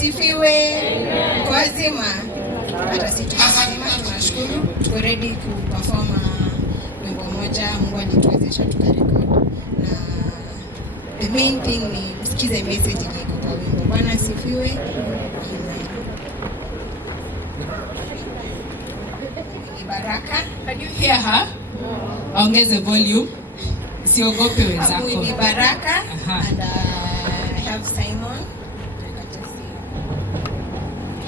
asifiwe. Kwa wazima hata sisi tunashukuru, tuko ready kuperform wimbo moja Mungu alituwezesha tukarekodi, na the main thing ni msikize message iko kwa wimbo. Bwana asifiwe. Ni Baraka. Can you hear her? Ongeze volume. Siogope wenzako. Ni Baraka. And I have Simon.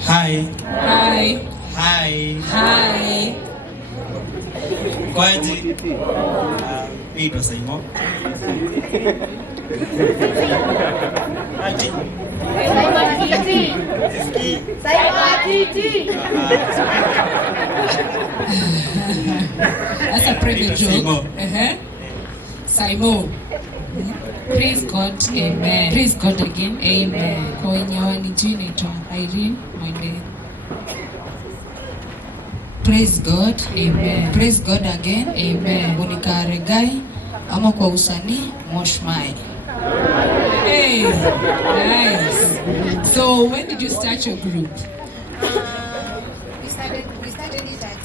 Hi. Hi. Hi. Hi. Kwaje? Naitwa Simon. Ati. That's a private joke. Simon. Praise God. Amen. Praise God again. Amen. Kwa wenye wanijui naitwa Irene Mwende. Praise God. Amen. Praise God again. Amen. Monica Regai ama kwa usanii Moshmai. Hey, nice. So when did you start your group? We started it at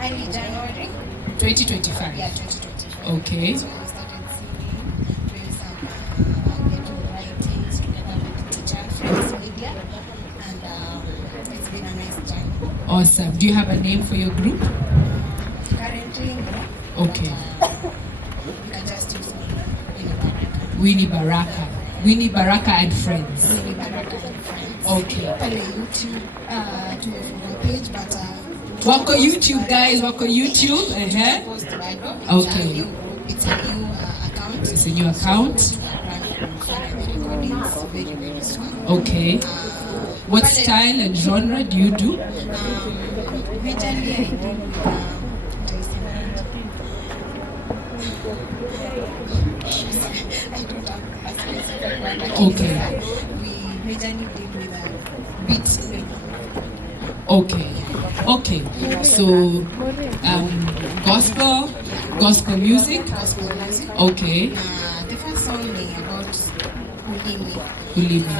early January 2025. Yeah, 2025. Okay. So we started singing, doing some little writings together with teacher friends media, and it's been a nice journey. Awesome. Do you have a name for your group? Currently, no. Okay. But, you can just use Winnie Baraka. Winnie Baraka and Friends. Winnie Baraka and Friends. Okay. Pale YouTube, tumefungua page, but Wako YouTube, guys. Wako YouTube. post bado. Okay. It's a new account. It's a new account. Very, very strong. Okay. What style and genre do you do? Majorly I do Okay. We majorly deal with beats. Okay. Okay. So, gospel music. Gospel music. Okay. The first song is about Ulimi. Ulimi.